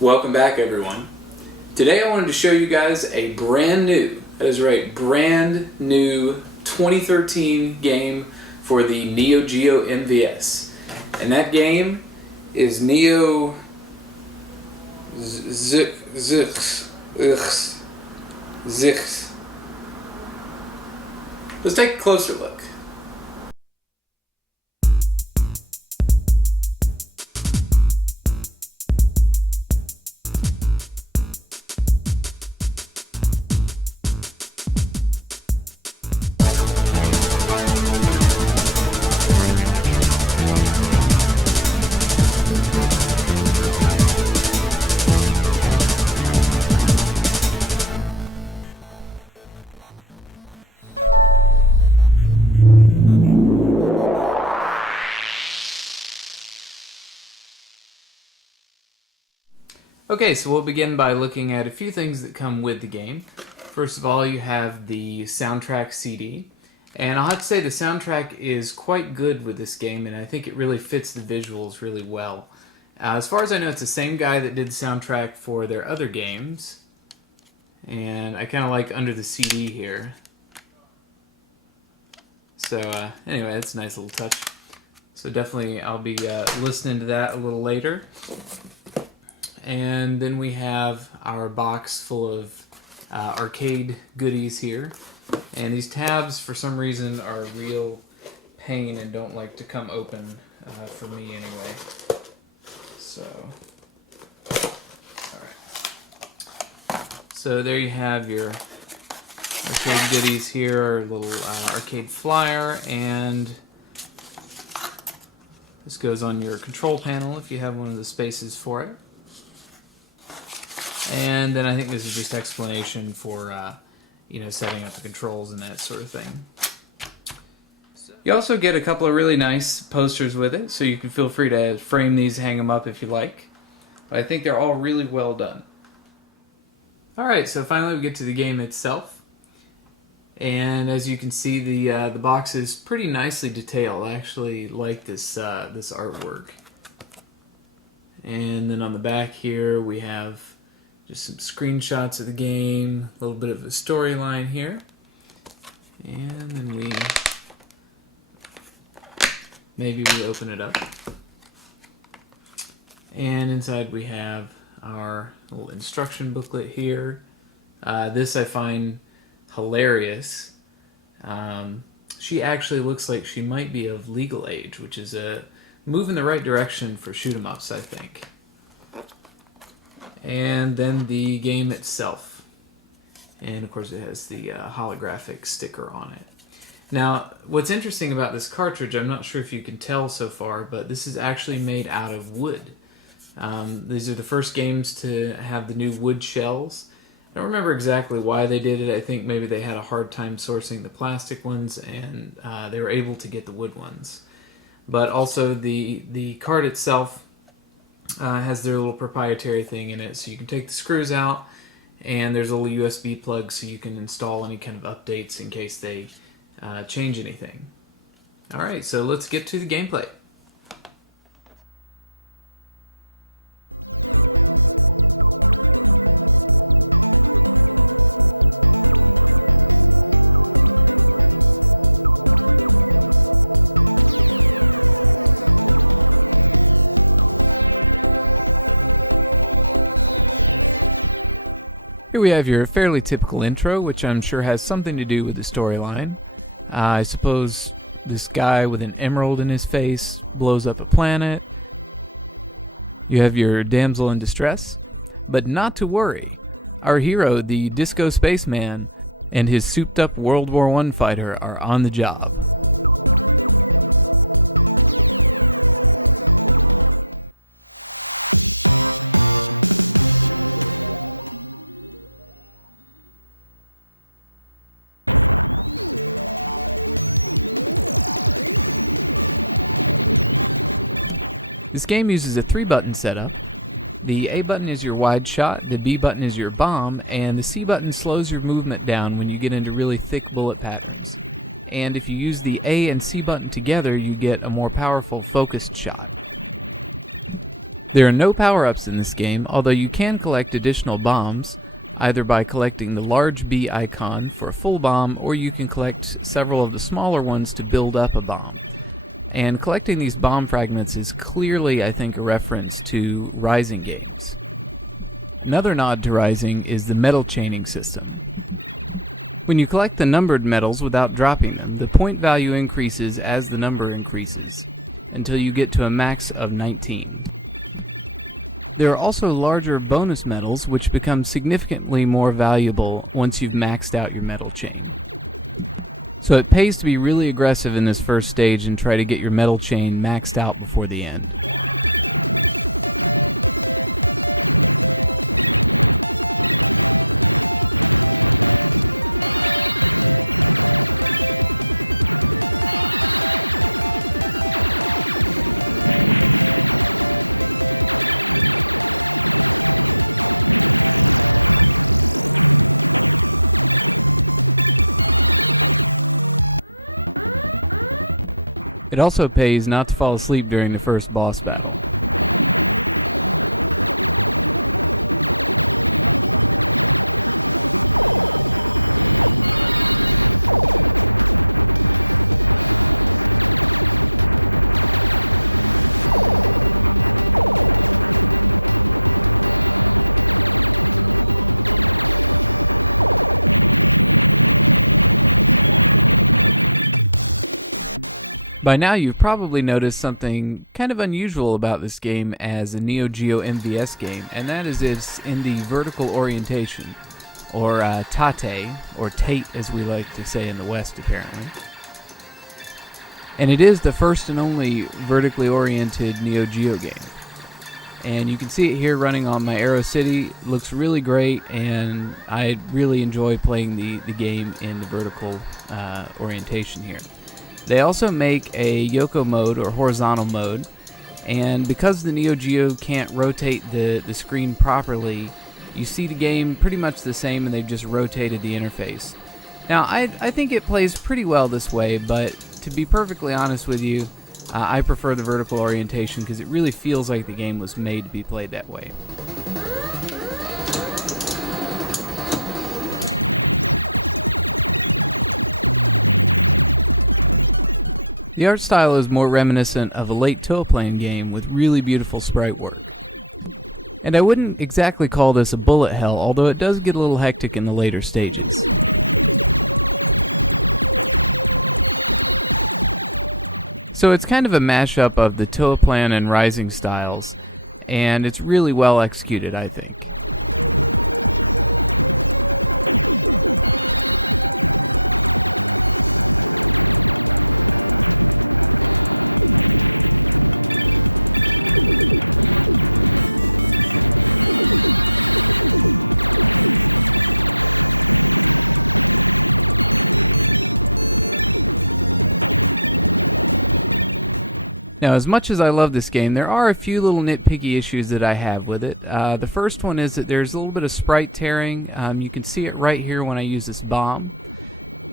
Welcome back, everyone. Today I wanted to show you guys a brand new, that is right, brand new 2013 game for the Neo Geo MVS. And that game is Neo XYX. Let's take a closer look. Okay, so we'll begin by looking at a few things that come with the game. First of all, you have the soundtrack CD. And I'll have to say the soundtrack is quite good with this game, and I think it really fits the visuals really well. As far as I know, it's the same guy that did the soundtrack for their other games. And I kind of like Under the CD here. So anyway, that's a nice little touch. So definitely I'll be listening to that a little later. And then we have our box full of arcade goodies here. And these tabs, for some reason, are a real pain and don't like to come open for me anyway. So, alright. So there you have your arcade goodies here, our little arcade flyer, and this goes on your control panel if you have one of the spaces for it. And then I think this is just explanation for, setting up the controls and that sort of thing. You also get a couple of really nice posters with it, so you can feel free to frame these, hang them up if you like. But I think they're all really well done. Alright, so finally we get to the game itself. And as you can see, the box is pretty nicely detailed. I actually like this artwork. And then on the back here we have just some screenshots of the game, a little bit of a storyline here. And then maybe we open it up. And inside we have our little instruction booklet here. This I find hilarious. She actually looks like she might be of legal age, which is a move in the right direction for shoot 'em ups, I think. And then the game itself. And of course it has the holographic sticker on it. Now, what's interesting about this cartridge, I'm not sure if you can tell so far, but this is actually made out of wood. These are the first games to have the new wood shells. I don't remember exactly why they did it. I think maybe they had a hard time sourcing the plastic ones, and they were able to get the wood ones. But also the card itself has their little proprietary thing in it, so you can take the screws out, and there's a little USB plug so you can install any kind of updates in case they change anything. Alright, so let's get to the gameplay. Here we have your fairly typical intro, which I'm sure has something to do with the storyline. I suppose this guy with an emerald in his face blows up a planet. You have your damsel in distress. But not to worry. Our hero, the Disco Spaceman, and his souped-up World War I fighter are on the job. This game uses a 3-button setup. The A button is your wide shot, the B button is your bomb, and the C button slows your movement down when you get into really thick bullet patterns. And if you use the A and C button together, you get a more powerful focused shot. There are no power-ups in this game, although you can collect additional bombs, either by collecting the large B icon for a full bomb, or you can collect several of the smaller ones to build up a bomb. And collecting these bomb fragments is clearly, I think, a reference to Rising games. Another nod to Rising is the medal chaining system. When you collect the numbered medals without dropping them, the point value increases as the number increases, until you get to a max of 19. There are also larger bonus medals, which become significantly more valuable once you've maxed out your medal chain. So it pays to be really aggressive in this first stage and try to get your medal chain maxed out before the end. It also pays not to fall asleep during the first boss battle. By now you've probably noticed something kind of unusual about this game as a Neo Geo MVS game, and that is it's in the vertical orientation, or tate, or tate as we like to say in the West apparently. And it is the first and only vertically oriented Neo Geo game. And you can see it here running on my Aero City. It looks really great, and I really enjoy playing the game in the vertical orientation here. They also make a Yoko mode, or horizontal mode, and because the Neo Geo can't rotate the screen properly, you see the game pretty much the same, and they've just rotated the interface. Now, I think it plays pretty well this way, but to be perfectly honest with you, I prefer the vertical orientation because it really feels like the game was made to be played that way. The art style is more reminiscent of a late Toaplan game with really beautiful sprite work. And I wouldn't exactly call this a bullet hell, although it does get a little hectic in the later stages. So it's kind of a mashup of the Toaplan and Rising styles, and it's really well executed, I think. Now, as much as I love this game, there are a few little nitpicky issues that I have with it. The first one is that there's a little bit of sprite tearing. You can see it right here when I use this bomb.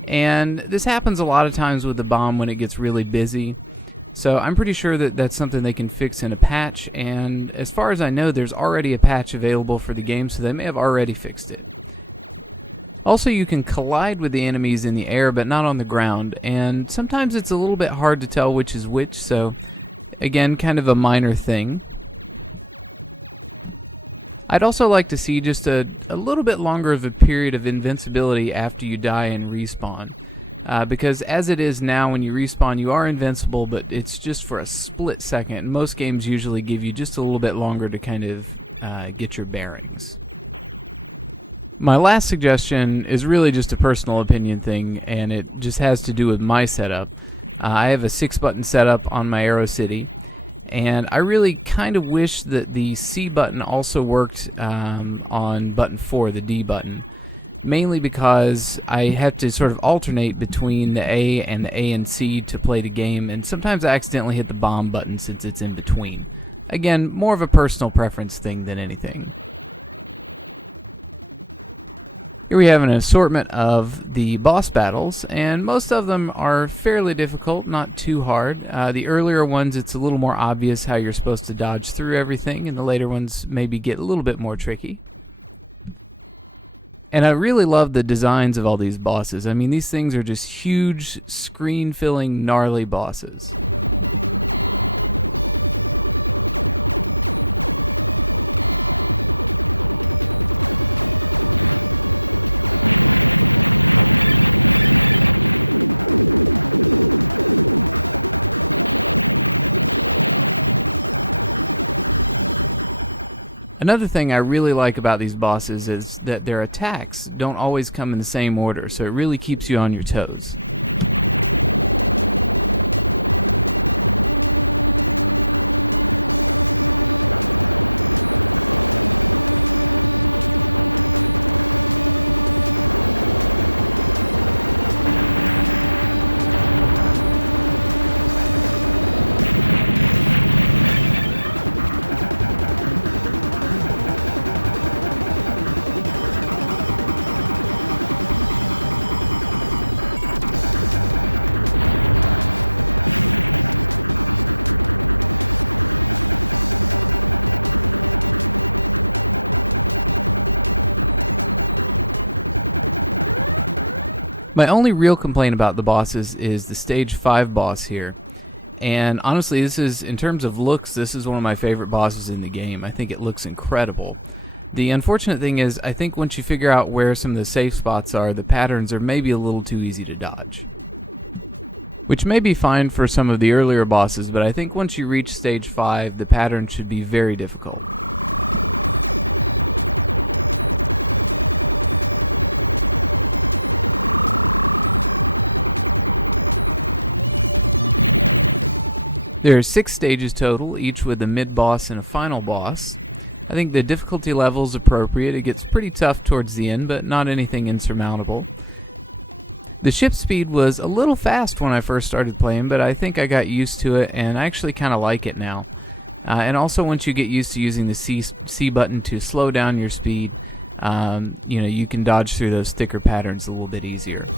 And this happens a lot of times with the bomb when it gets really busy. So I'm pretty sure that that's something they can fix in a patch. And as far as I know, there's already a patch available for the game, so they may have already fixed it. Also, you can collide with the enemies in the air, but not on the ground. And sometimes it's a little bit hard to tell which is which, so again, kind of a minor thing. I'd also like to see just a little bit longer of a period of invincibility after you die and respawn. Because as it is now, when you respawn, you are invincible, but it's just for a split second. And most games usually give you just a little bit longer to kind of get your bearings. My last suggestion is really just a personal opinion thing, and it just has to do with my setup. I have a 6-button setup on my Aero City, and I really kind of wish that the C button also worked on button 4, the D button, mainly because I have to sort of alternate between the A and C to play the game, and sometimes I accidentally hit the bomb button since it's in between. Again, more of a personal preference thing than anything. Here we have an assortment of the boss battles, and most of them are fairly difficult, not too hard. The earlier ones, it's a little more obvious how you're supposed to dodge through everything, and the later ones maybe get a little bit more tricky. And I really love the designs of all these bosses. I mean, these things are just huge, screen-filling, gnarly bosses. Another thing I really like about these bosses is that their attacks don't always come in the same order, so it really keeps you on your toes. My only real complaint about the bosses is the stage 5 boss here. And honestly, this is, in terms of looks, this is one of my favorite bosses in the game. I think it looks incredible. The unfortunate thing is, I think once you figure out where some of the safe spots are, the patterns are maybe a little too easy to dodge. Which may be fine for some of the earlier bosses, but I think once you reach stage 5, the pattern should be very difficult. There are 6 stages total, each with a mid-boss and a final boss. I think the difficulty level is appropriate. It gets pretty tough towards the end, but not anything insurmountable. The ship speed was a little fast when I first started playing, but I think I got used to it, and I actually kind of like it now. And also, once you get used to using the C button to slow down your speed, you can dodge through those thicker patterns a little bit easier.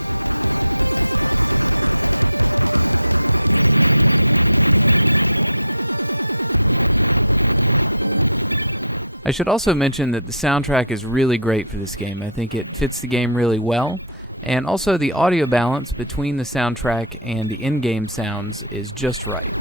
I should also mention that the soundtrack is really great for this game. I think it fits the game really well, and also the audio balance between the soundtrack and the in-game sounds is just right.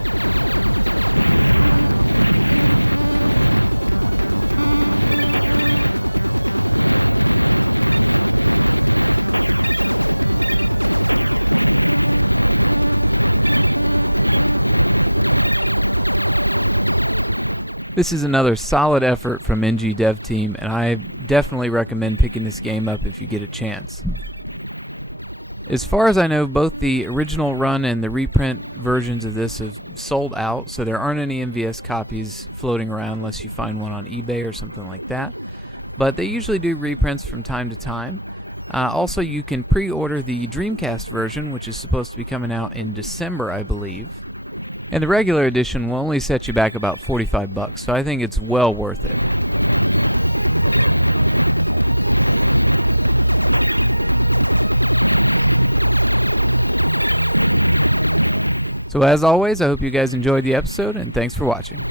This is another solid effort from NG Dev Team, and I definitely recommend picking this game up if you get a chance. As far as I know, both the original run and the reprint versions of this have sold out, so there aren't any MVS copies floating around unless you find one on eBay or something like that. But they usually do reprints from time to time. Also, you can pre-order the Dreamcast version, which is supposed to be coming out in December, I believe. And the regular edition will only set you back about $45, so I think it's well worth it. So as always, I hope you guys enjoyed the episode, and thanks for watching.